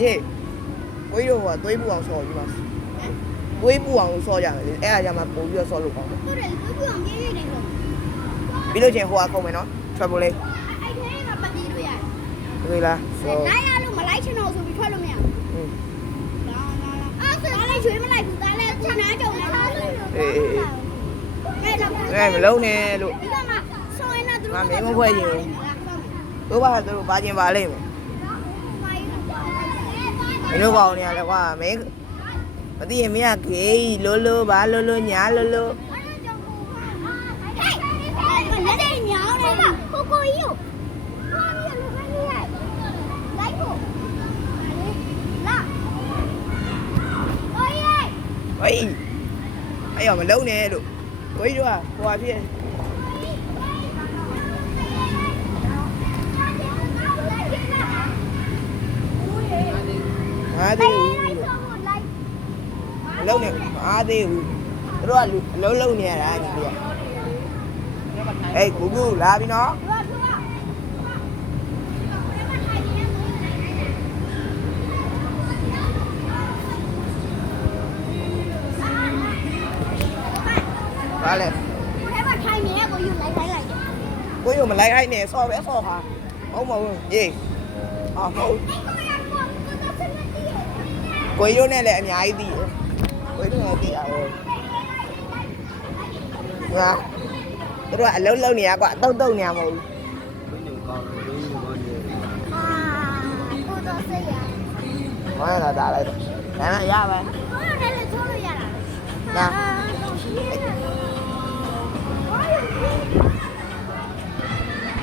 ညဝေးတော့သွေးပူအောင်ဆော်ယူပါသွေးပူအောင်ဆော်ကြမယ်လေအဲ့ဒါကြမှာပို့ပြီးတော့ဆော်လို့ကောင်းတယ်ဟုတ်တယ်သွေးပူအောင်ရေးနေတယ်ပြီးလို့ချင်းဟိုအခုံးမယ်နော် travel လေးအဲ့ထဲမှာပတ်ပြီးလို့ရတယ်ဟုတ်လားဆိုလိုက်ရလို့မလိုက်ချင်တော့ဆိုပြီးထွက်လို့မရဘူးလာလိုက်ချွေးမလိုက်ဘူးဒါလည်းချနာကြုံနေတာအေးမလုံးနဲ့လို့ဒီကမှာဆော်ရင်တော့သူတို့မင်းမဖွဲ့ရင်တို့ဘာတို့ဘာချင်းပါလိမ့်မယ်မင်းတို့ကောင်းနေရလဲကွာမင်းမသိရင်မင်းကဂေးလိုလိုဘာလိုလိုညာလိုလိုလက်တွေညောင်းနေမှာကိုကိုကြီးကိုဟာရလိုခိုင်းရလိုက်ကိုလာကိုကြီးဟေးအဲ့ရောမလုံးနဲ့လို့ကိုကြီးတို့ကဟိုဟာဖြစ်အားသေးဘူးလုံးနေအားသေးဘူးတို့ကလုံးနေရတာညီတို့အေးကူလာပြီနော်ဘာလဲအဲ့မှာထိုင်နေကိုယူလိုက်ခိုင်းလိုက်ကိုယူမလိုက်ခိုင်းနဲ့ဆော့ပဲဆော့ခါဟုတ်မဟုတ်ရေးဟာဟုတ်ကိုရုံးနဲ့လည်းအများကြီးသိတယ်ကိုရုံးလည်းသိတာပဲဟာတို့ကအလုံးလုံးနေရကွာအတုံနေရမဟုတ်ဘူးကိုတော့စိတ်ရဘာလဲဒါလိုက်တော့ဒါနဲ့ရပါကိုရုံးနဲ့လည်းချိုးလို့ရတာဒါ